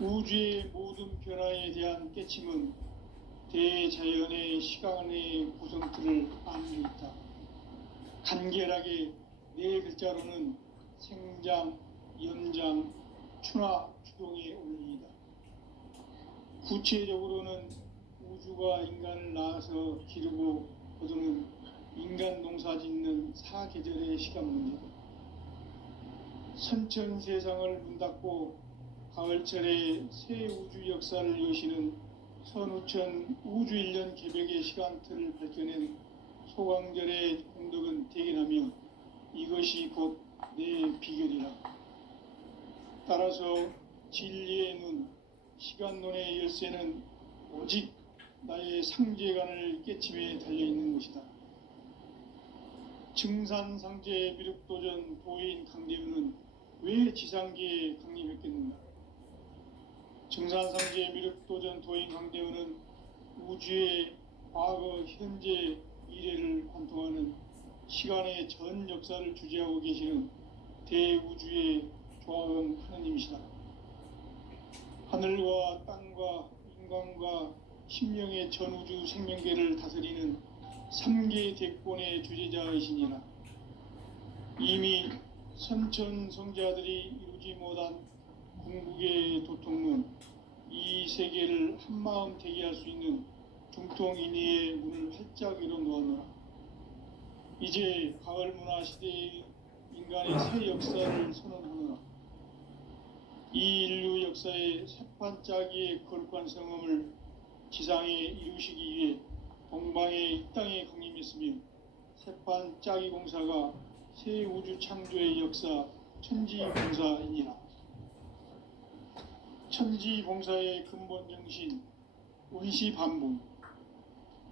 우주의 모든 변화에 대한 깨침은 대자연의 시간의 구성틀을 아는 데 있다. 간결하게 네 글자로는 생장, 연장, 추나 추동의 원리이다. 구체적으로는 우주가 인간을 낳아서 기르고 거두는 인간 농사 짓는 사계절의 시간 문제다. 선천 세상을 문 닫고 가을철에 새 우주 역사를 여시는 선우천 우주 1년 개벽의 시간틀을 밝혀낸 소강절의 공덕은 대견하며 이것이 곧 내 비결이라. 따라서 진리의 눈, 시간론의 열쇠는 오직 나의 상제관을 깨침에 달려있는 것이다. 증산상제 미륵도전 도인 강대우는 왜 지상계에 강림했겠는가? 증산상제 미륵도전 도인 강대우는 우주의 과거, 현재, 미래를 관통하는 시간의 전 역사를 주재하고 계시는 대우주의 조화음 하느님이시다. 하늘과 땅과 인간과 심령의 전우주 생명계를 다스리는 3개 대권의 주재자이시니라. 이미 선천성자들이 이루지 못한 궁극의 도통문, 이 세계를 한마음 되게 할 수 있는 중통인의의 문을 활짝 열어 놓았노라. 이제 가을 문화 시대의 인간의 새 역사를 선언하노라. 이 인류 역사의 새판짜기의 거룩한 성음을 지상에 이루시기 위해 동방의 이 땅에 강림했으며 새판짜기 공사가 새 우주 창조의 역사 천지봉사이니라. 천지봉사의 근본 정신 운시반분.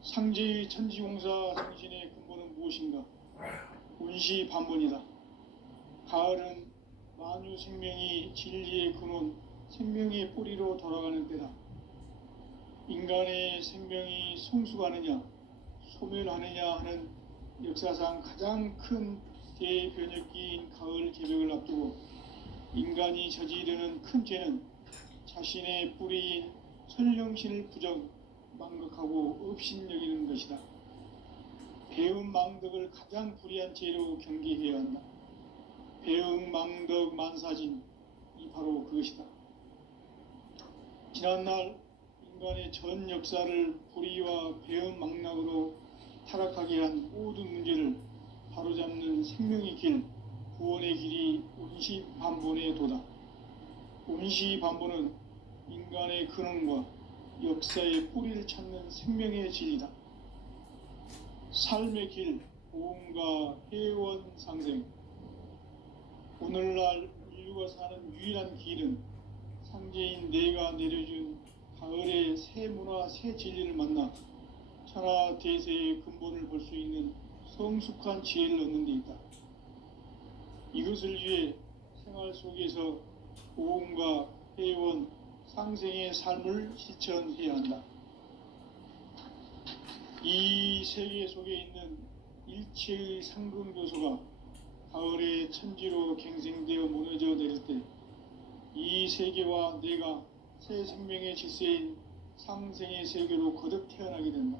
상제의 천지공사 정신의 근본은 무엇인가? 운시반분이다. 가을은 만유 생명이 진리의 근원, 생명의 뿌리로 돌아가는 때다. 인간의 생명이 성숙하느냐, 소멸하느냐 하는 역사상 가장 큰 대변혁기인 가을 개벽을 앞두고 인간이 저지르는 큰 죄는 자신의 뿌리인 설령신을 부정, 망극하고 업신여기는 것이다. 배음 망덕을 가장 불의한 죄로 경계해야 한다. 배음 망덕 만사진, 이 바로 그것이다. 지난날 인간의 전 역사를 불의와 배음 망락으로 타락하게 한 모든 문제를 바로잡는 생명의 길, 구원의 길이 운시반본의 도다. 운시반본은 인간의 근원과 역사의 뿌리를 찾는 생명의 진리다. 삶의 길, 보험과 회원 상생. 오늘날 인류가 사는 유일한 길은 상제인 내가 내려준 가을의 새 문화, 새 진리를 만나 천하 대세의 근본을 볼 수 있는 성숙한 지혜를 얻는 데 있다. 이것을 위해 생활 속에서 보험과 회원, 상생의 삶을 실천해야 한다. 이 세계 속에 있는 일체의 상금 요소가 가을의 천지로 갱생되어 무너져 내릴 때 이 세계와 내가 새 생명의 질서인 상생의 세계로 거듭 태어나게 된다.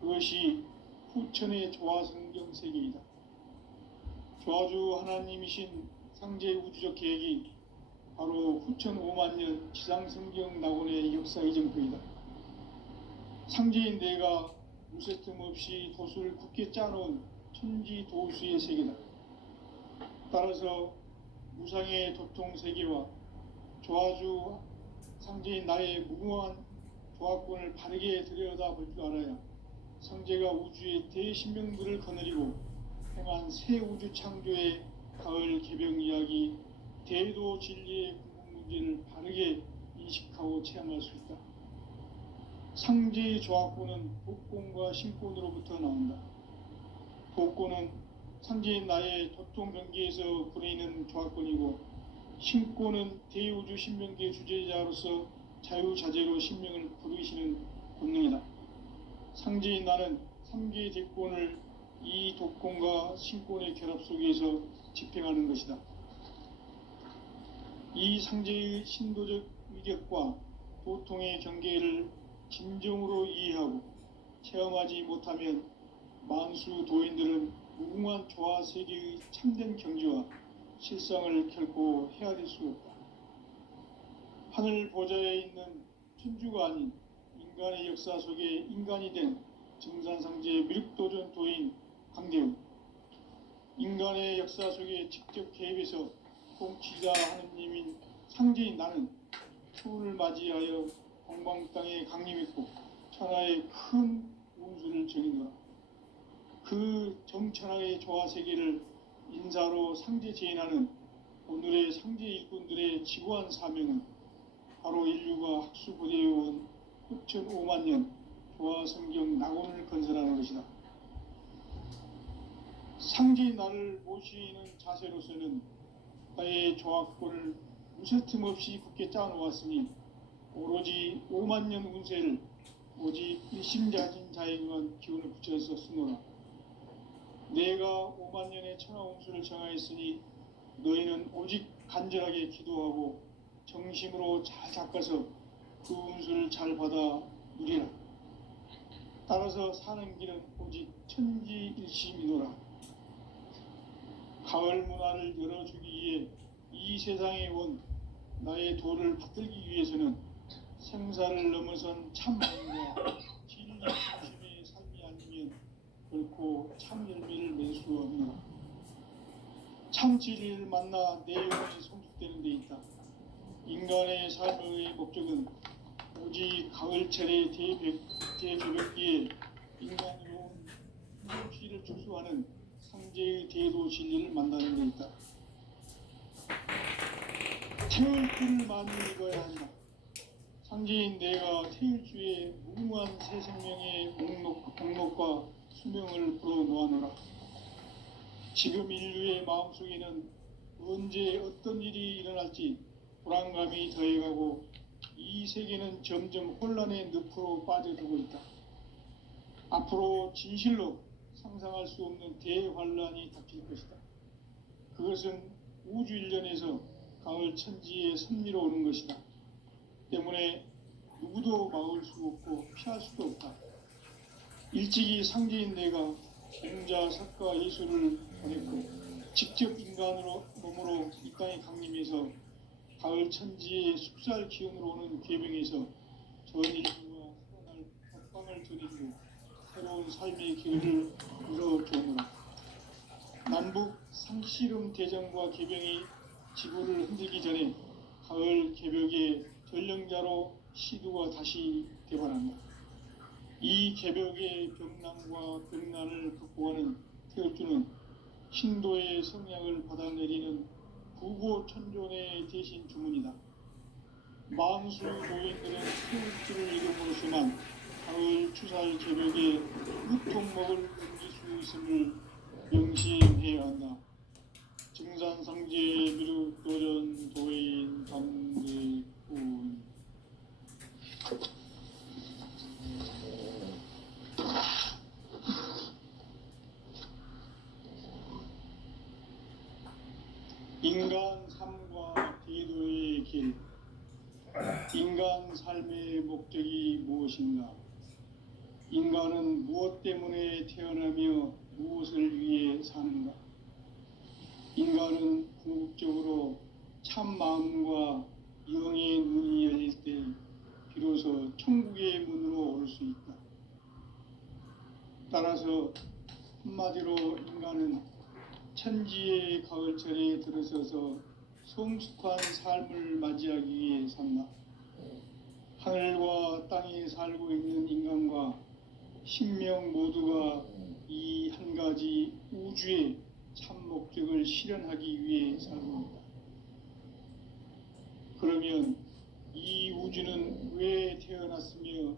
그것이 후천의 조화성경 세계이다. 조화주 하나님이신 상제 우주적 계획이 바로 후천 5만 년 지상성경 낙원의 역사 이정표이다. 상제인 내가 무쇠 틈 없이 도수를 굳게 짜놓은 천지 도수의 세계다. 따라서 무상의 도통 세계와 조화주 상제인 나의 무궁한 조화권을 바르게 들여다볼 줄 알아야 상제가 우주의 대신명들을 거느리고 행한 새 우주 창조의 가을 개벽 이야기, 대도 진리의 궁극 문제를 바르게 인식하고 체험할 수 있다. 상제의 조화권은 복권과 신권으로부터 나온다. 복권은 상제인 나의 도통 경계에서 부리는 조화권이고, 신권은 대우주 신명계 주제자로서 자유자재로 신명을 부르시는 본능이다. 상제인 나는 3개의 대권을 이 독권과 신권의 결합 속에서 집행하는 것이다. 이 상제의 신도적 위력과 도통의 경계를 진정으로 이해하고 체험하지 못하면 만수 도인들은 무궁한 조화 세계의 참된 경지와 실상을 결코 헤아릴 수 없다. 하늘 보좌에 있는 천주가 아닌 인간의 역사 속에 인간이 된 증산상제 미륵도전 도인 강대훈, 인간의 역사 속에 직접 개입해서 통치자 하느님인 상제인 나는 추운을 맞이하여 동방 땅에 강림했고 천하의 큰 운수를 정인노라. 그 정천하의 조화 세계를 인사로 상제 제인하는 오늘의 상제 일꾼들의 지구한 사명은 바로 인류가 학수고대에 온 6,500만 년 조화 성경 낙원을 건설하는 것이다. 상제인 나를 모시는 자세로서는 나의 조화권을 무쇠틈 없이 굳게 짜놓았으니 오로지 5만 년 운세를 오직 일심자진 자에게만 기운을 붙여서 쓰노라. 내가 5만 년의 천하 운수를 정하였으니 너희는 오직 간절하게 기도하고 정심으로 잘 닦아서 그 운수를 잘 받아 누리라. 따라서 사는 길은 오직 천지일심이노라. 가을 문화를 열어주기 위해 이 세상에 온 나의 도를 받들기 위해서는 생사를 넘어선 참마음과 진리 중심의 삶이 아니면 결코 참 열매를 맺을 수 없노라. 참 진리를 만나 내 영혼이 성숙되는 데 있다. 인간의 삶의 목적은 오직 가을철의 대조벽기에 인간으로 온 무엇이를 추수하는 상제의 대도 진리를 만나는 데 있다. 태울 줄을 많이 읽어야 한다. 상제인 내가 태울 주의 무궁한 새 생명의 목록과 수명을 불어놓아노라. 지금 인류의 마음속에는 언제 어떤 일이 일어날지 불안감이 더해가고 이 세계는 점점 혼란의 늪으로 빠져들고 있다. 앞으로 진실로 상상할 수 없는 대환란이 닥칠 것이다. 그것은 우주 일련에서 가을 천지에 선미로 오는 것이다. 때문에 누구도 막을 수 없고 피할 수도 없다. 일찍이 상제인 내가 공자, 석가, 예수를 보냈고 직접 인간으로 몸으로 이 땅에 강림해서 가을 천지의 숙살 기운으로 오는 계명에서 전 인류와 살아날 법방을 드리고 새로운 삶의 길을 열어주노라. 남북 상씨름 대전과 개병이 지구를 흔들기 전에 가을 개벽의 전령자로 시두가 다시 개발한다. 이 개벽의 병난과 병난을 극복하는 태극주는 신도의 성량을 받아내리는 부고천존의 대신 주문이다. 만수 노인들은 태극주를 이름으로서만 가을 추살 개벽의 유통목을 넘길 수 있음을 명심해야 한다. 증산상제 미륵도전 도인 강대훈. 인간 삶과 기도의 길. 인간 삶의 목적이 무엇인가? 인간은 무엇 때문에 태어나며 무엇을 위해 사는가? 인간은 궁극적으로 참 마음과 영의 눈이 열릴 때 비로소 천국의 문으로 올 수 있다. 따라서 한마디로 인간은 천지의 가을철에 들어서서 성숙한 삶을 맞이하기 위해 산다. 하늘과 땅에 살고 있는 인간과 신명 모두가 이 한 가지 우주의 참 목적을 실현하기 위해 살고 있다. 그러면 이 우주는 왜 태어났으며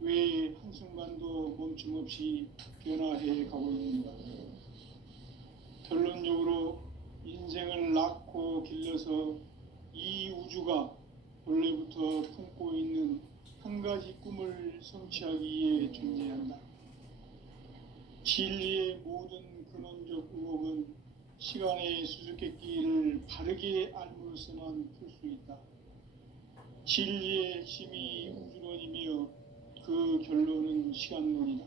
왜 한순간도 멈춤없이 변화해 가고 있는가? 결론적으로 인생을 낳고 길러서 이 우주가 원래부터 품고 있는 한 가지 꿈을 성취하기 위해 존재한다. 진리의 모든 근원적 의혹은 시간의 수수께끼를 바르게 알므로서만 풀 수 있다. 진리의 핵심이 우주론이며 그 결론은 시간론이다.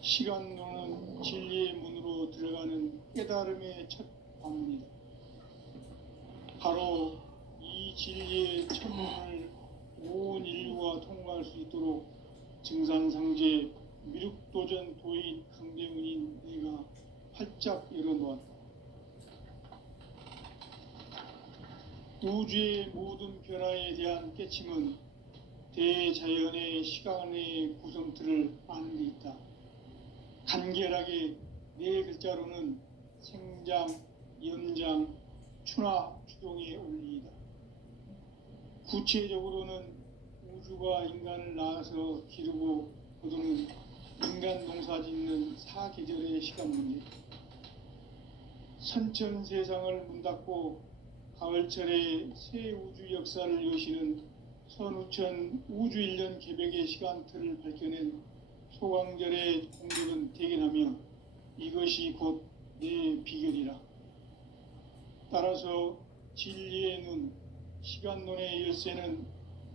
시간론은 진리의 문으로 들어가는 깨달음의 첫 방문이다. 바로 이 진리의 첫 문을 온 인류가 통과할 수 있도록 증산상제 미륵도전 도인 강대훈인 내가 활짝 열어놓았다. 우주의 모든 변화에 대한 깨침은 대자연의 시간의 구성틀을 아는 데 있다. 간결하게 네 글자로는 생장, 연장, 추나 추동의 원리이다. 구체적으로는 우주가 인간을 낳아서 기르고 거두는 인간 농사 짓는 사계절의 시간 문제, 선천 세상을 문 닫고 가을철에 새 우주 역사를 여시는 선우천 우주 1년 개백의 시간틀을 밝혀낸 소강절의 공덕은 대견하며 이것이 곧 내 비결이라. 따라서 진리의 눈, 시간론의 열쇠는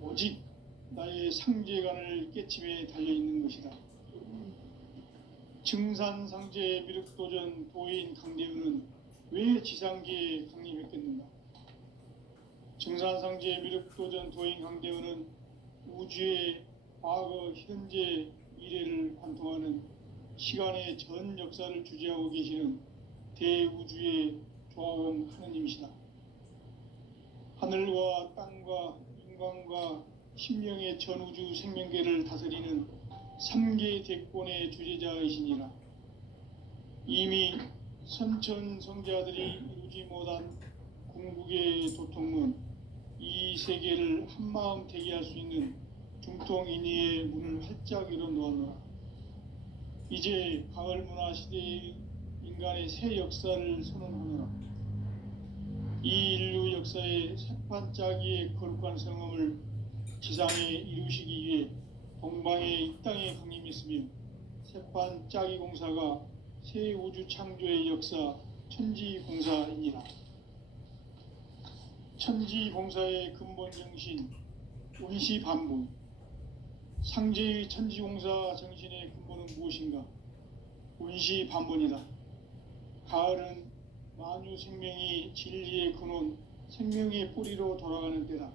오직 나의 상제관을 깨침에 달려있는 것이다. 증산상제 미륵도전 도인 강대훈은 왜 지상계에 강림했겠는가? 증산상제 미륵도전 도인 강대훈은 우주의 과거, 현재, 미래를 관통하는 시간의 전 역사를 주재하고 계시는 대우주의 조화원 하느님이시다. 하늘과 땅과 인간과 신명의 전우주 생명계를 다스리는 3계 대권의 주재자이시니라. 이미 선천성자들이 이루지 못한 궁극의 도통문, 이 세계를 한마음 대기할 수 있는 중통인의의 문을 활짝 열어놓았노라. 이제 가을 문화 시대의 인간의 새 역사를 선언하노라. 이 인류 역사의 새판짜기의 거룩한 성음을 지상에 이루시기 위해 동방의 이 땅에 강림했으며 새판짜기 공사가 새 우주 창조의 역사 천지공사이니라. 천지공사의 근본 정신 운시반본, 상제의 천지공사 정신의 근본은 무엇인가? 운시반본이다. 가을은 만유 생명이 진리의 근원, 생명의 뿌리로 돌아가는 때다.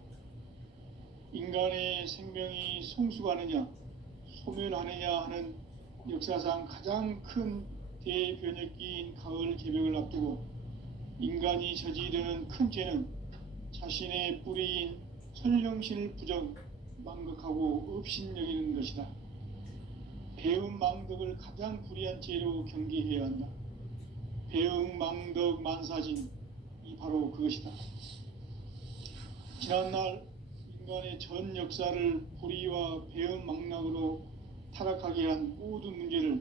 인간의 생명이 성숙하느냐, 소멸하느냐 하는 역사상 가장 큰 대변혁기인 가을 개벽을 앞두고 인간이 저지르는 큰 죄는 자신의 뿌리인 설령신을 부정, 망극하고 업신여기는 것이다. 배음 망덕을 가장 불의한 죄로 경계해야 한다. 배음 망덕 만사진, 이 바로 그것이다. 지난날 인간의 전 역사를 불의와 배음 망락으로 타락하게 한 모든 문제를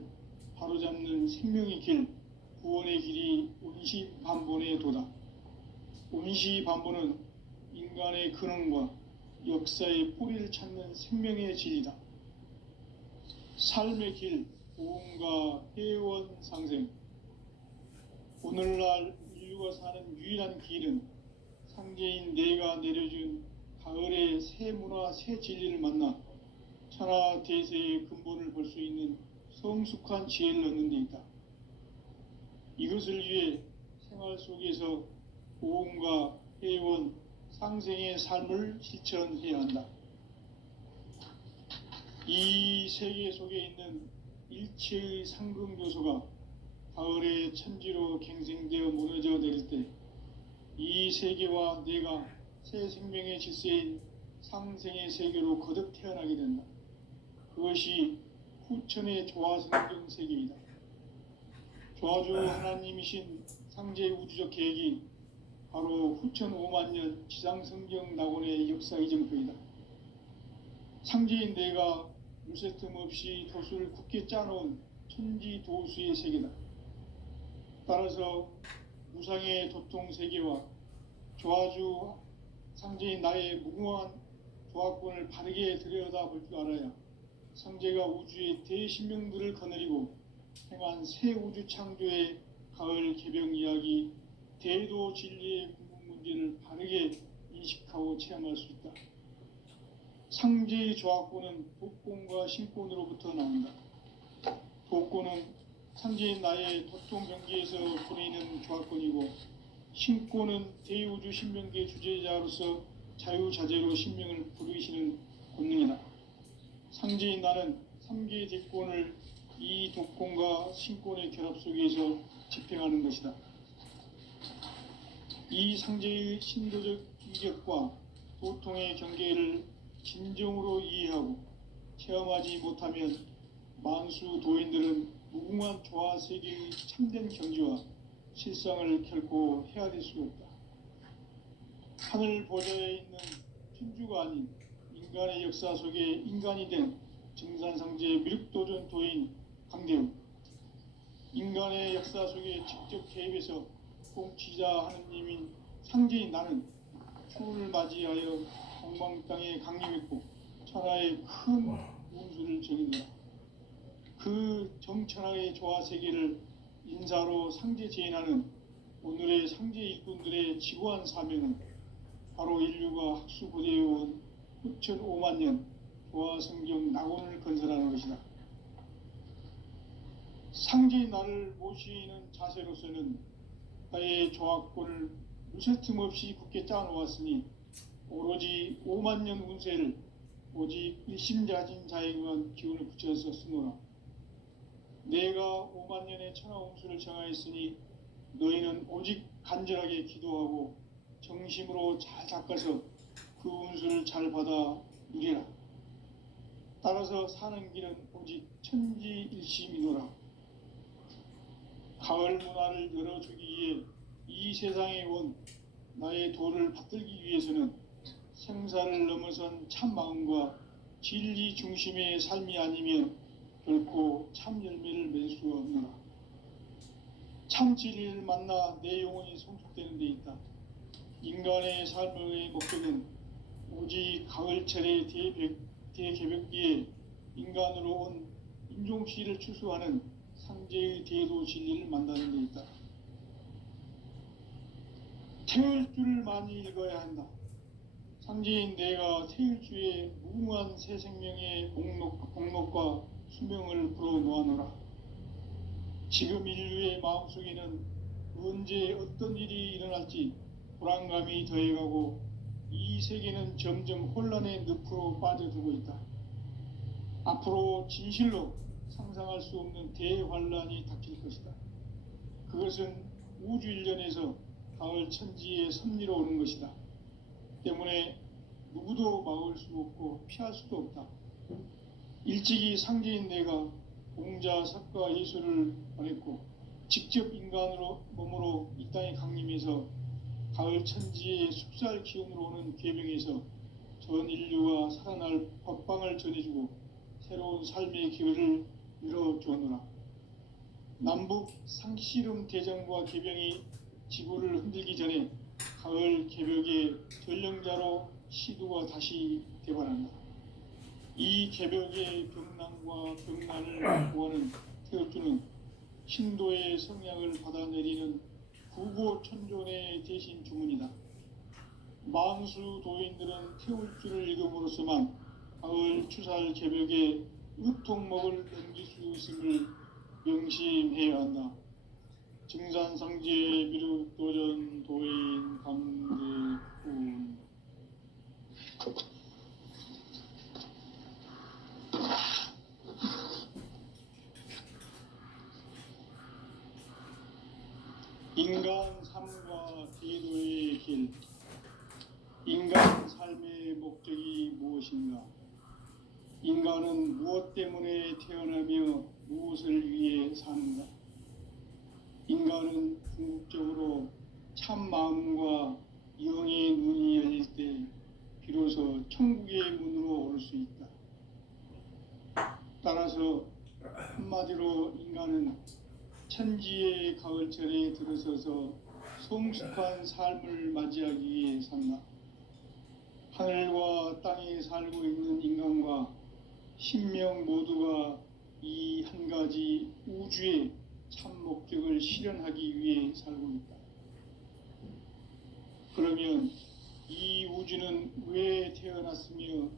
바로잡는 생명의 길, 구원의 길이 운시반본의 도다. 운시반본은 인간의 근원과 역사의 뿌리를 찾는 생명의 진리다. 삶의 길, 보험과 회원 상생. 오늘날 인류가 사는 유일한 길은 상제인 내가 내려준 가을의 새 문화, 새 진리를 만나 천하 대세의 근본을 볼 수 있는 성숙한 지혜를 얻는 데 있다. 이것을 위해 생활 속에서 보험과 회원, 상생의 삶을 실천해야 한다. 이 세계 속에 있는 일체의 상금 요소가 가을의 천지로 갱생되어 무너져 내릴 때 이 세계와 내가 새 생명의 질서인 상생의 세계로 거듭 태어나게 된다. 그것이 후천의 조화성경 세계이다. 조화주 하나님이신 상제의 우주적 계획이 바로 후천 5만년 지상성경 낙원의 역사 이정표이다. 상제인 내가 물새 틈 없이 도수를 굳게 짜놓은 천지도수의 세계다. 따라서 무상의 도통 세계와 조화주 상제인 나의 무궁한 조화권을 바르게 들여다볼 줄 알아야 상제가 우주의 대신명들을 거느리고 행한 새 우주 창조의 가을 개병 이야기, 대도 진리의 궁극 문제를 바르게 인식하고 체험할 수 있다. 상제의 조합권은 독권과 신권으로부터 나온다. 독권은 상제인 나의 도통 경계에서 부리는 조합권이고, 신권은 대우주 신명계 주제자로서 자유자재로 신명을 부르시는 권능이다. 상제인 나는 삼계의 대권을 이 독권과 신권의 결합 속에서 집행하는 것이다. 이 상제의 신도적 이격과 도통의 경계를 진정으로 이해하고 체험하지 못하면 만수 도인들은 무궁한 조화 세계의 참된 경지와 실상을 결코 헤아릴 수 없다. 하늘 보좌에 있는 천주가 아닌 인간의 역사 속에 인간이 된 증산상제 미륵도전 도인 강대우, 인간의 역사 속에 직접 개입해서 통치자 하느님인 상제인 나는 추운을 맞이하여 동방 땅에 강림했고 천하의 큰 운수를 정의노라. 그 정천하의 조화 세계를 인사로 상제 제인하는 오늘의 상제 일꾼들의 지고한 사명은 바로 인류가 학수고대해온 후천 5만 년 조화 성경 낙원을 건설하는 것이다. 상제의 나를 모시는 자세로서는 나의 조합권을 무쇠틈 없이 굳게 짜놓았으니 오로지 5만 년 운세를 오직 일심자진 자에게만 기운을 붙여서 쓰노라. 내가 5만 년의 천하 운수를 정하였으니 너희는 오직 간절하게 기도하고 정심으로 잘 닦아서 그 운수를 잘 받아 누리라. 따라서 사는 길은 오직 천지일심이노라. 가을 문화를 열어주기 위해 이 세상에 온 나의 도를 받들기 위해서는 생사를 넘어선 참 마음과 진리 중심의 삶이 아니면 결코 참 열매를 맺을 수가 없노라. 참 진리를 만나 내 영혼이 성숙되는 데 있다. 인간의 삶의 목적은 오직 가을철의 대개벽기에 인간으로 온 인종시를 추수하는 상제의 대도 진리를 만나는 데 있다. 태을주를 많이 읽어야 한다. 상제인 내가 태을주의 무궁한 새 생명의 공목과 수명을 불어놓아노라. 지금 인류의 마음속에는 언제 어떤 일이 일어날지 불안감이 더해가고 이 세계는 점점 혼란의 늪으로 빠져들고 있다. 앞으로 진실로 상상할 수 없는 대환란이 닥칠 것이다. 그것은 우주 일련에서 가을 천지의 섭리로 오는 것이다. 때문에 누구도 막을 수 없고 피할 수도 없다. 일찍이 상제인 내가 공자, 석가, 예수를 보냈고 직접 인간으로 몸으로 이 땅에 강림해서 가을 천지의 숲살 기운으로 오는 계명에서 전 인류가 살아날 법방을 전해주고 새로운 삶의 기회를 열어주었노라. 남북 상씨름 대전과 개병이 지구를 흔들기 전에 가을 개벽의 전령자로 시두가 다시 대발한다. 이 개벽의 병난과 병난을 구하는 태극주는 신도의 성향을 받아내리는 구고천존의 대신 주문이다. 만수 도인들은 태울주를 읽음으로써만 가을 추살 개벽에 으통목을 넘길 수 있음을 명심해야 한다. 증산상제 미륵도전 도인 강대훈. 인간 삶과 대도의 길. 인간 삶의 목적이 무엇인가? 인간은 무엇 때문에 태어나며 무엇을 위해 사는가? 인간은 궁극적으로 참 마음과 영의 눈이 열릴 때 비로소 천국의 문으로 올 수 있다. 따라서 한마디로 인간은 천지의 가을철에 들어서서 성숙한 삶을 맞이하기 위해 산다. 하늘과 땅에 살고 있는 인간과 신명 모두가 이 한 가지 우주의 참 목적을 실현하기 위해 살고 있다. 그러면 이 우주는 왜 태어났으며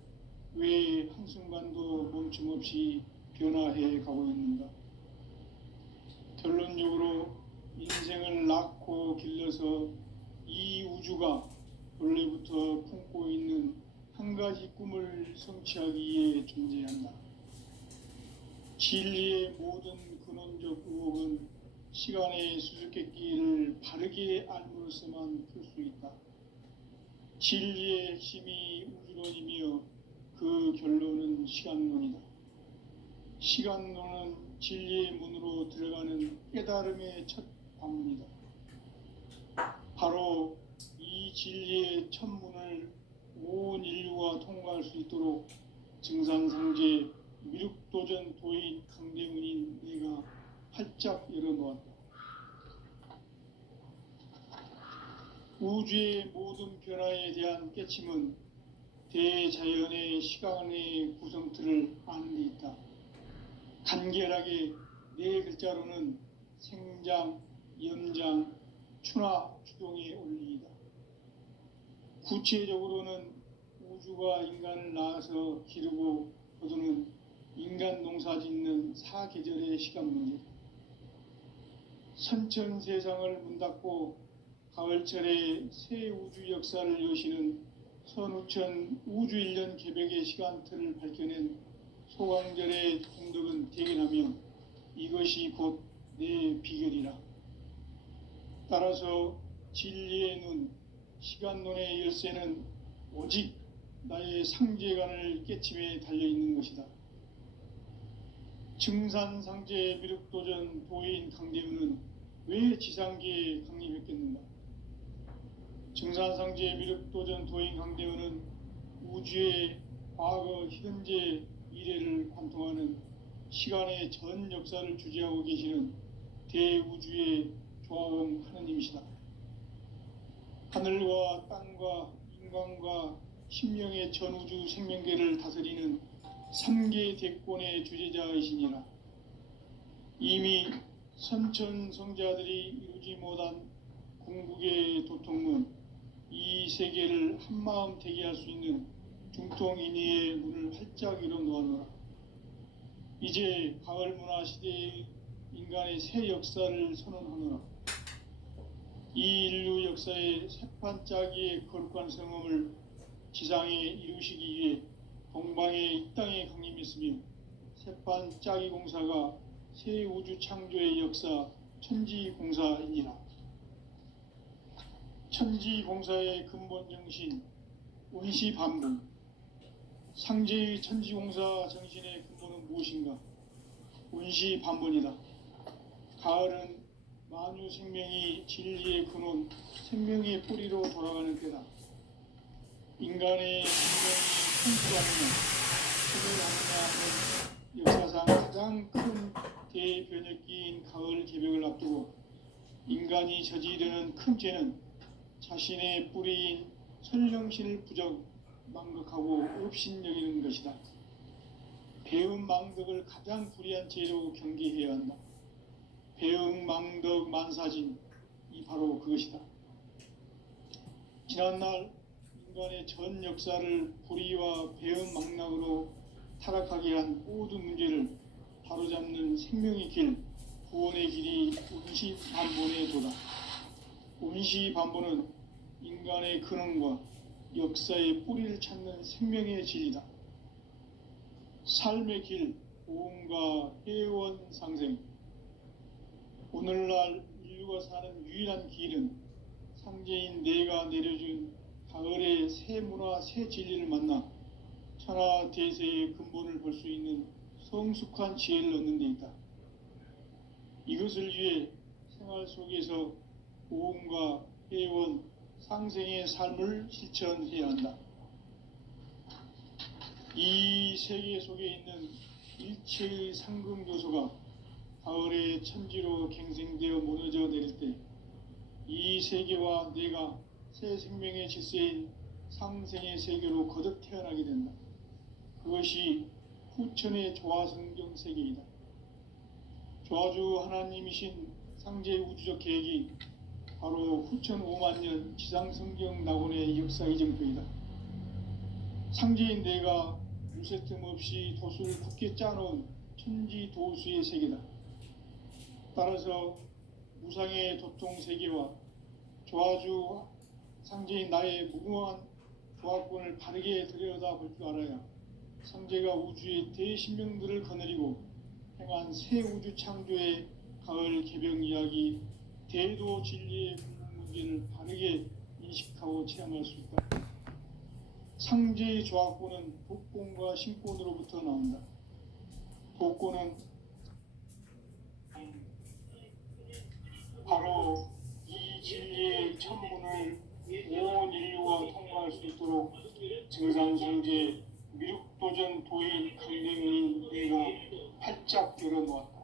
왜 한순간도 멈춤없이 변화해 가고 있는가? 결론적으로 인생을 낳고 길러서 이 우주가 원래부터 품고 있는 한 가지 꿈을 성취하기 위해 존재한다. 진리의 모든 근원적 의혹은 시간의 수수께끼를 바르게 알므로써만 풀 수 있다. 진리의 핵심이 우주론이며 그 결론은 시간론이다. 시간론은 진리의 문으로 들어가는 깨달음의 첫 방문이다. 바로 이 진리의 첫 문을 온 인류가 통과할 수 있도록 증산상제 미륵도전 도인 강대문인 내가 활짝 열어놓았다. 우주의 모든 변화에 대한 깨침은 대자연의 시간의 구성틀을 아는 데 있다. 간결하게 네 글자로는 생장, 연장, 추나 추동의 원리이다. 구체적으로는 우주가 인간을 낳아서 기르고 거두는 인간 농사 짓는 사계절의 시간 문제다. 선천 세상을 문 닫고 가을철에 새 우주 역사를 여시는 선우천 우주 1년 개백의 시간틀을 밝혀낸 소강절의 공덕은 대견하며 이것이 곧 내 비결이라. 따라서 진리의 눈, 시간론의 열쇠는 오직 나의 상제관을 깨침에 달려있는 것이다. 증산상제 미륵도전 도인 강대우는 왜 지상계에 강림했겠는가? 증산상제 미륵도전 도인 강대우는 우주의 과거, 현재, 미래를 관통하는 시간의 전 역사를 주재하고 계시는 대우주의 조화원 하느님이시다. 하늘과 땅과 인간과 심령의 전우주 생명계를 다스리는 3계 대권의 주재자이시니라. 이미 선천성자들이 이루지 못한 궁극의 도통문, 이 세계를 한마음 되게 할 수 있는 중통인의의 문을 활짝 열어놓았노라. 이제 가을 문화 시대의 인간의 새 역사를 선언하노라. 이 인류 역사의 새판짜기의 거룩한 성험을 지상에 이루시기 위해 동방의 이 땅에 강림했으며 새판짜기 공사가 새 우주 창조의 역사 천지공사이니라. 천지공사의 근본 정신 원시반분, 상제의 천지공사 정신의 근본은 무엇인가? 원시반분이다. 가을은 만유 생명이 진리의 근원, 생명의 뿌리로 돌아가는 때다. 인간의 생명이 성숙하느냐, 하는 역사상 가장 큰 대변혁기인 가을 개벽을 앞두고 인간이 저지르는 큰 죄는 자신의 뿌리인 천령신을 부정, 망극하고 업신여기는 것이다. 배움 망덕을 가장 불의한 죄로 경계해야 한다. 배움 망덕 만사진이 바로 그것이다. 지난날 인간의 전 역사를 불의와 배움 망락으로 타락하게 한 모든 문제를 바로잡는 생명의 길, 구원의 길이 원시반본의 도다. 원시반본은 인간의 근원과 역사의 뿌리를 찾는 생명의 진리다. 삶의 길, 보험과 회원 상생. 오늘날 인류가 사는 유일한 길은 상제인 내가 내려준 가을의 새 문화, 새 진리를 만나 천하 대세의 근본을 볼 수 있는 성숙한 지혜를 얻는 데 있다. 이것을 위해 생활 속에서 보험과 회원, 상생의 삶을 실천해야 한다. 이 세계 속에 있는 일체의 상금 요소가 가을의 천지로 갱생되어 무너져 내릴 때 이 세계와 내가 새 생명의 질서인 상생의 세계로 거듭 태어나게 된다. 그것이 후천의 조화성경 세계이다. 조화주 하나님이신 상제 우주적 계획이 바로 후천 5만년 지상성경 낙원의 역사 이정표이다. 상제인 내가 물새틈 없이 도수를 굳게 짜놓은 천지도수의 세계다. 따라서 무상의 도통 세계와 조화주 상제인 나의 무궁한 조화권을 바르게 들여다볼 줄 알아야 상제가 우주의 대신명들을 거느리고 행한 새 우주 창조의 가을 개병 이야기 대도 진리의 궁극문제를 바르게 인식하고 체험할 수 있다. 상제의 조화권은 복권과 신권으로부터 나온다. 복권은 바로 이 진리의 천문을 온 인류가 통과할 수 있도록 증산성제 미륵도전 도인 강림인 내가 활짝 열어놓았다.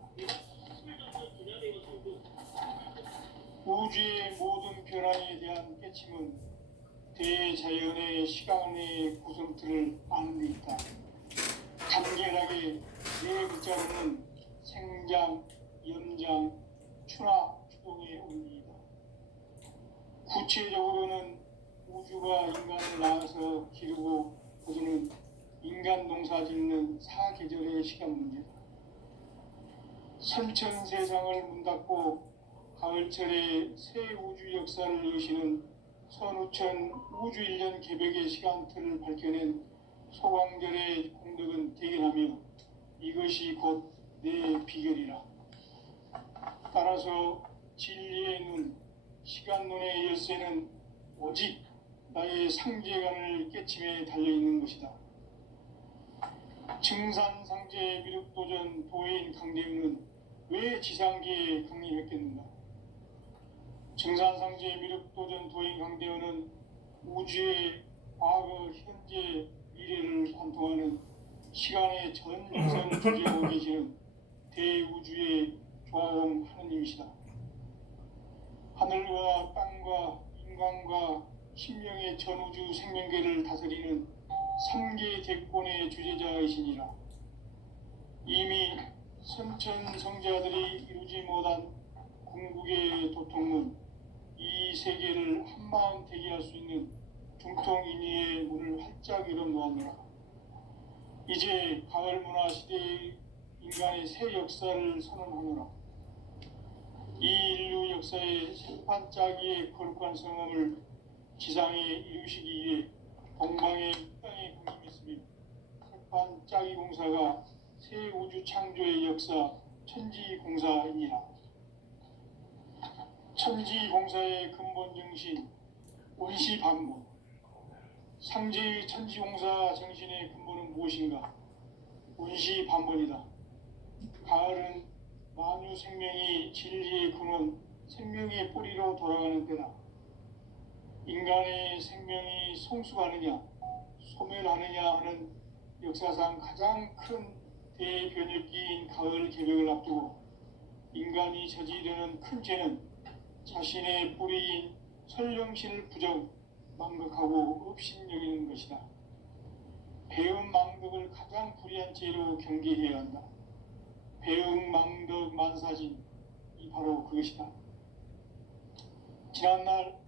우주의 모든 변화에 대한 깨침은 대자연의 시간의 구성틀을 아는 데 있다. 간결하게 네 글자로는 생장, 연장, 추나, 추동의 의미이다. 구체적으로는 우주가 인간을 낳아서 기르고 거두는 인간 농사 짓는 사계절의 시간 문제다. 선천 세상을 문 닫고 가을철에 새 우주 역사를 여시는 선우천 우주 1년 개벽의 시간틀을 밝혀낸 소광절의 공덕은 대견하며 이것이 곧 내 비결이라. 따라서 진리의 눈, 시간론의 열쇠는 오직 나의 상제관을 깨침에 달려있는 것이다. 증산상제 미륵도전 도인 강대우는 왜 지상계에 강림했겠는가? 증산상제 미륵도전 도인 강대우는 우주의 과거, 현재, 미래를 관통하는 시간의 전 역사를 주재하고 계시는 대우주의 조화원 하느님이시다. 하늘과 땅과 인간과 신명의 전우주 생명계를 다스리는 삼계 대권의 주제자이시니라. 이미 선천성자들이 이루지 못한 궁극의 도통문, 이 세계를 한마음 대기할 수 있는 중통인의의 문을 활짝 열어놓았노라. 이제 가을 문화 시대의 인간의 새 역사를 선언하노라. 이 인류 역사의 새판짜기의 거룩한 성험을 지상에 이루시기 위해 동방의 땅에 강림했으며 새판짜기 공사가 새 우주 창조의 역사 천지공사이니라. 천지공사의 근본 정신 원시반본. 상제의 천지공사 정신의 근본은 무엇인가? 원시반본이다. 가을은 만유 생명이 진리의 근원, 생명의 뿌리로 돌아가는 때다. 인간의 생명이 성숙하느냐, 소멸하느냐 하는 역사상 가장 큰 대변혁기인 가을 개벽을 앞두고 인간이 저지르는 큰 죄는 자신의 뿌리인 설령신을 부정, 망극하고 업신여기는 것이다. 배음 망덕을 가장 불의한 죄로 경계해야 한다. 배음 망덕 만사진, 이 바로 그것이다. 지난날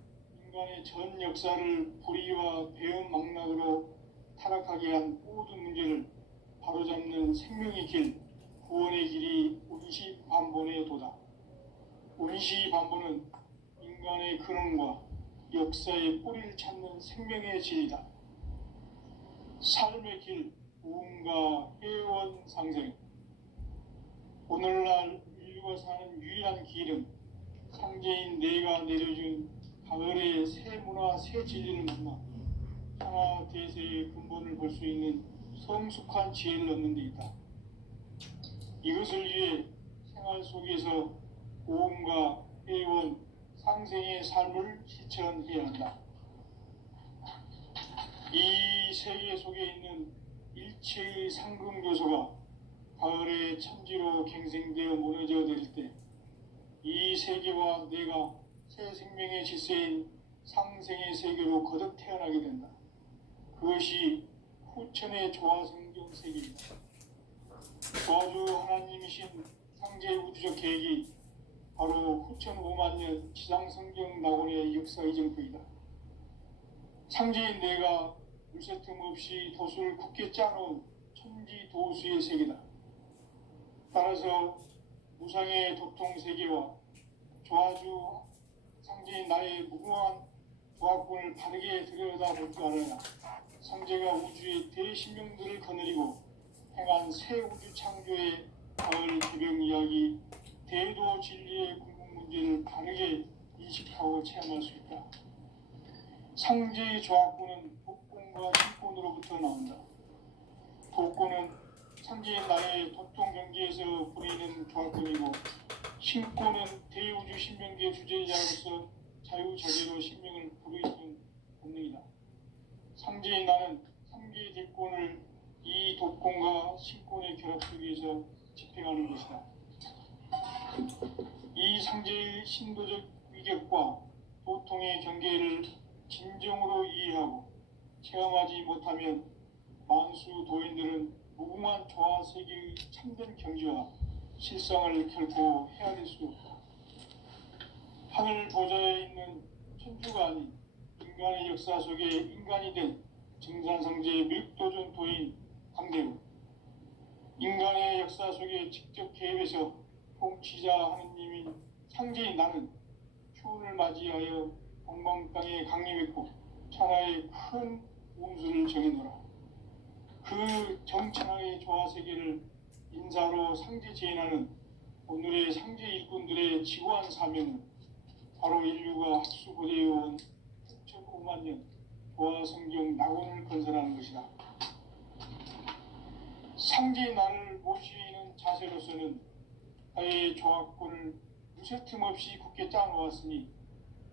인간의 전 역사를 불의와 배음 망락으로 타락하게 한 모든 문제를 바로잡는 생명의 길, 구원의 길이 원시반본의 도다. 원시반본은 인간의 근원과 역사의 뿌리를 찾는 생명의 진리다. 삶의 길, 우음과 회원 상생. 오늘날 인류가 사는 유일한 길은 상제인 내가 내려준 가을의 새 문화, 새 진리를 만나 하나 대세의 근본을 볼 수 있는 성숙한 지혜를 얻는 데 있다. 이것을 위해 생활 속에서 고음과 회원, 상생의 삶을 실천해야 한다. 이 세계 속에 있는 일체의 상금 요소가 가을의 천지로 갱생되어 무너져 내릴 때 이 세계와 내가 새 생명의 질서인 상생의 세계로 거듭 태어나게 된다. 그것이 후천의 조화성경 세계입니다. 조화주 하나님이신 상제 우주적 계획이 바로 후천 5만 년 지상성경 낙원의 역사 이정표이다. 상제인 내가 물새틈 없이 도수를 굳게 짜놓은 천지도수의 세계다. 따라서 무상의 도통 세계와 조화주 상제인 나의 무궁한 조합군을 바르게 들여다볼 줄 알아야 상제가 우주의 대신명들을 거느리고 행한 새 우주 창조의 가을 개병 이야기, 대도 진리의 궁극 문제를 바르게 인식하고 체험할 수 있다. 상제의 조합군은 복권과 신권으로부터 나온다. 복권은 상제인 나의 도통 경기에서 부리는 조합군이고, 신권은 대우주 신명계 주제자로서 자유자재로 신명을 부르시는 본능이다. 상제인 나는 상계의 대권을 이 도권과 신권의 결합 속에서 집행하는 것이다. 이 상제의 신도적 위격과 도통의 경계를 진정으로 이해하고 체험하지 못하면 만수 도인들은 무궁한 조화 세계의 참된 경지와 실상을 결코 헤아릴 수 없다. 하늘 보좌에 있는 천주가 아닌 인간의 역사 속에 인간이 된 증산상제의 밀도전 도인 강대우, 인간의 역사 속에 직접 개입해서 통치자 하느님인 상제인 나는 추운을 맞이하여 동방 땅에 강림했고 천하의 큰 운수를 정해놓으라. 그 정천하의 조화 세계를 인사로 상제 제인하는 오늘의 상제 일꾼들의 지고한 사명은 바로 인류가 학수고대해온 6,500만 년 조화 성경 낙원을 건설하는 것이다. 상제의 나를 모시는 자세로서는 나의 조합권을 무쇠틈 없이 굳게 짜놓았으니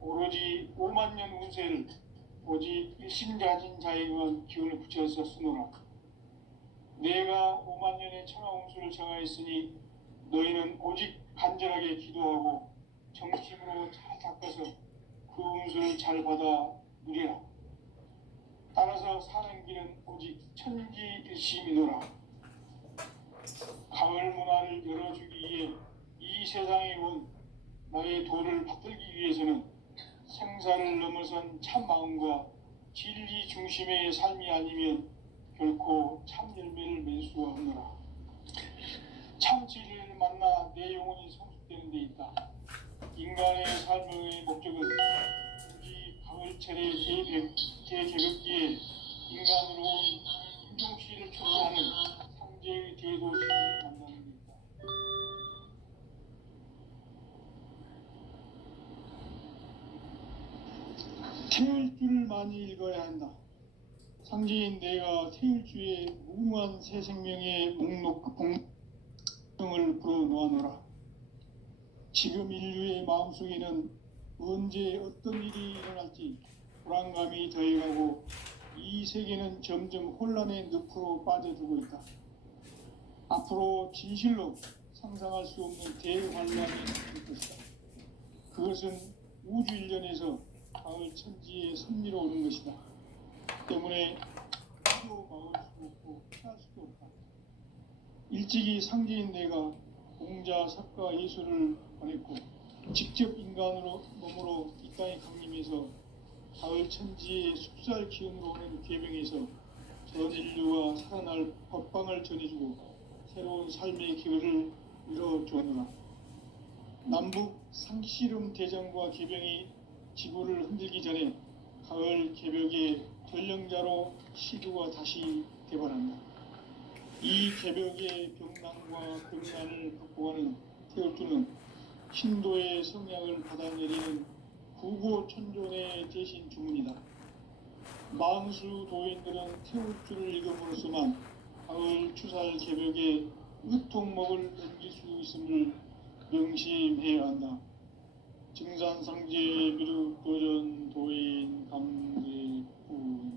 오로지 5만 년 운세를 오직 일심가진 자에게만 기운을 붙여서 쓰노라. 내가 5만 년의 천하 운수를 정하였으니 너희는 오직 간절하게 기도하고 정심으로 잘 닦아서 그 운수를 잘 받아 누리라. 따라서 사는 길은 오직 천지일심이노라. 가을 문화를 열어주기 위해 이 세상에 온 나의 도를 받들기 위해서는 생사를 넘어선 참 마음과 진리 중심의 삶이 아니면 결코 참 열매를 맺을 수가 없노라. 참 진리를 만나 내 영혼이 성숙되는 데 있다. 인간의 삶의 목적은 우리 가을철의 대개벽기에 인간으로 인종시를 촉구하는 상제의 대도시를 만나는 데 있다. 태울 줄을 많이 읽어야 한다. 상제인 내가 태울주의 무궁한 새 생명의 목록을 풀어놓아노라. 지금 인류의 마음속에는 언제 어떤 일이 일어날지 불안감이 더해가고 이 세계는 점점 혼란의 늪으로 빠져들고 있다. 앞으로 진실로 상상할 수 없는 대환란이 일 것이다. 그것은 우주 일련에서 가을 천지의 섭리로 오는 것이다. 때문에 피도 막을 수 없고 피할 수도 없다. 일찍이 상제인 내가 공자, 석가, 예술을 보냈고 직접 인간으로 몸으로 이 땅에 강림해서 가을 천지의 숲살 기운으로 오는 계명에서 전 인류가 살아날 법방을 전해주고 새로운 삶의 기회를 이뤄주느라. 남북 상씨름 대전과 계병이 지구를 흔들기 전에 가을 개벽의 전령자로 시두가 다시 개발한다. 이 개벽의 병난과 병난을 극복하는 태울주는 신도의 성향을 받아내리는 구고천존의 대신 주문이다. 만수 도인들은 태울주를 읽음으로써만 가을 추살 개벽의 의통목을 넘길 수 있음을 명심해야 한다. 증산상제 미륵도전 도인 감제구.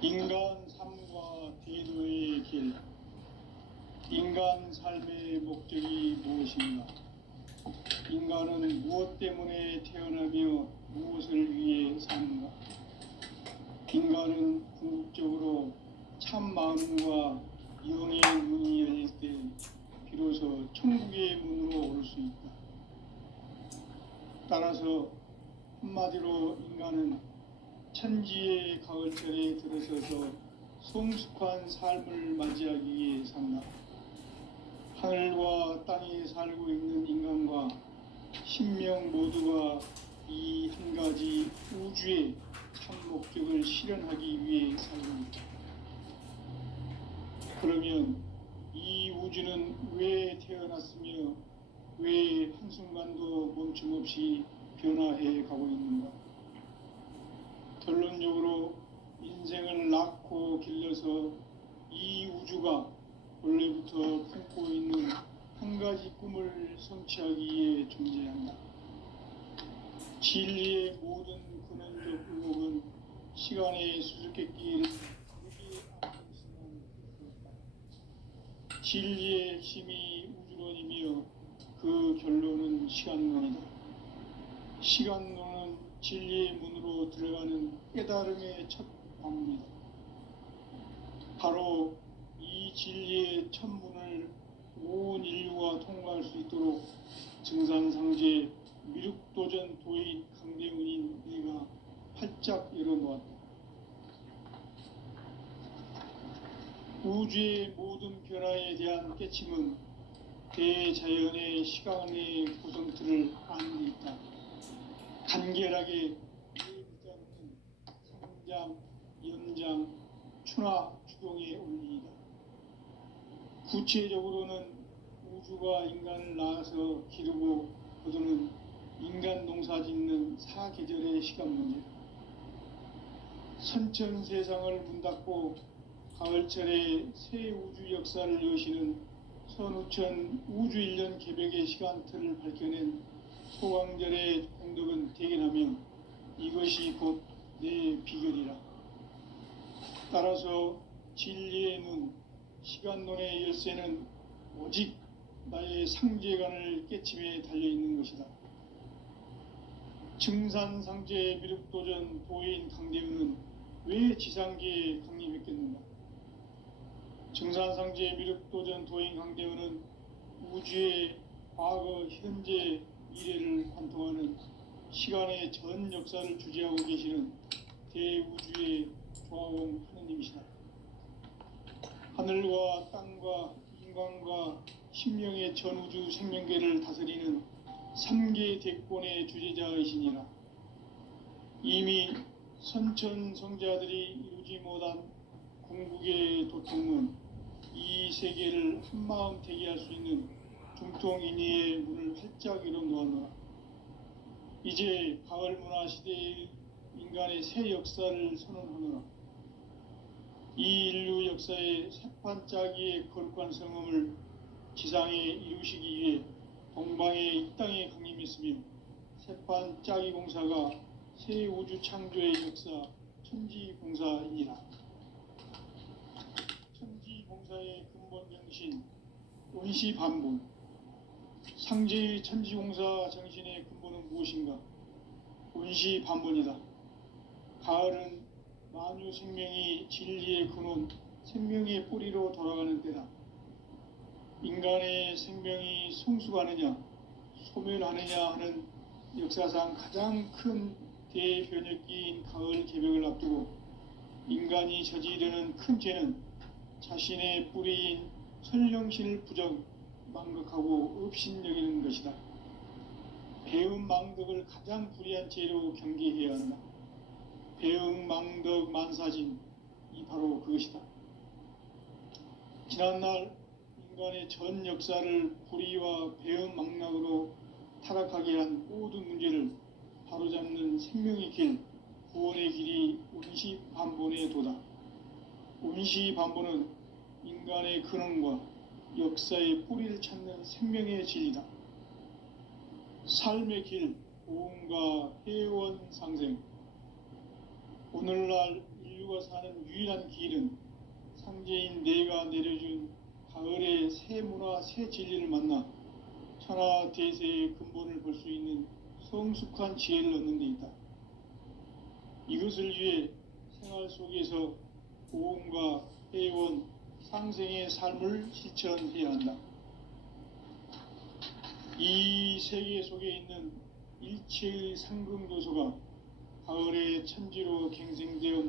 인간 삶과 대도의 길. 인간 삶의 목적이 무엇인가? 인간은 무엇 때문에 태어나며 무엇을 위해 사는가? 인간은 궁극적으로 참 마음과 영의 문이 열릴 때 비로소 천국의 문으로 오를 수 있다. 것이다. 따라서 한마디로 인간은 천지의 가을철에 들어서서 성숙한 삶을 맞이하기 위해 산다. 하늘과 땅에 살고 있는 인간과 신명 모두가 이 한 가지 우주의 참 목적을 실현하기 위해 살고 있다. 그러면 이 우주는 왜 태어났으며 왜 한순간도 멈춤없이 변화해 가고 있는가? 결론적으로 인생을 낳고 길러서 이 우주가 원래부터 품고 있는 한 가지 꿈을 성취하기 위해 존재한다. 진리의 모든 근원적 의목은 시간의 수수께끼를 무게 안을 수만 있다. 진리의 핵심이 우주론이며 그 결론은 시간론이다. 시간론은 진리의 문으로 들어가는 깨달음의 첫 방문이다. 바로 이 진리의 첫 문을 온 인류가 통과할 수 있도록 증산상제 미륵도전 도인 강대훈인 내가 활짝 열어놓았다. 우주의 모든 변화에 대한 깨침은 대자연의 시간의 구성틀을 아는 데 있다. 간결하게 네 글자로는 상장, 연장, 추나 추동의 원리이다. 구체적으로는 우주가 인간을 낳아서 기르고 거두는 인간 농사 짓는 사계절의 시간 문제. 선천 세상을 문 닫고 가을철에 새 우주 역사를 여시는 선우천 우주 1년 개벽의 시간틀을 밝혀낸 소강절의 공덕은 대견하며 이것이 곧 내 비결이라. 따라서 진리의 눈, 시간론의 열쇠는 오직 나의 상제관을 깨침에 달려있는 것이다. 증산상제 미륵도전 도인 강대훈은 왜 지상계에 강림했겠는가? 증산상제 미륵도전 도인 강대훈은 우주의 과거, 현재, 미래를 관통하는 시간의 전 역사를 주재하고 계시는 대우주의 조화원 하느님이시다. 하늘과 땅과 인간과 신명의 전우주 생명계를 다스리는 3개 대권의 주재자이시니라. 이미 선천성자들이 이루지 못한 궁극의 도통은 이 세계를 한마음 대기할 수 있는 중통인의의 문을 활짝 열어놓았노라. 이제 가을 문화 시대의 인간의 새 역사를 선언하노라. 이 인류 역사의 새판짜기의 거룩한 성음을 지상에 이루시기 위해 동방의 이 땅에 강림했으며 새판짜기 공사가 새 우주 창조의 역사 천지공사이니라. 천지공사의 근본 정신 원시반본. 상제의 천지공사 정신의 근본은 무엇인가? 원시반본이다. 가을은 만유 생명이 진리의 근원, 생명의 뿌리로 돌아가는 때다. 인간의 생명이 성숙하느냐, 소멸하느냐 하는 역사상 가장 큰 대변혁기인 가을 개벽을 앞두고 인간이 저지르는 큰 죄는 자신의 뿌리인 설령신을 부정, 망극하고 업신여기는 것이다. 배음 망덕을 가장 불의한 죄로 경계해야 한다. 배음 망덕 만사진, 이 바로 그것이다. 지난날 인간의 전 역사를 불의와 배음 망락으로 타락하게 한 모든 문제를 바로잡는 생명의 길, 구원의 길이 원시반본의 도다. 원시반본은 인간의 근원과 역사의 뿌리를 찾는 생명의 진리다. 삶의 길, 보험과 회원 상생. 오늘날 인류가 사는 유일한 길은 상제인 내가 내려준 가을의 새 문화, 새 진리를 만나 천하 대세의 근본을 볼 수 있는 성숙한 지혜를 얻는 데 있다. 이것을 위해 생활 속에서 보험과 회원, 상생의 삶을 실천해야 한다. 이 세계 속에 있는 일체의 상금 요소가 가을의 천지로 갱생되어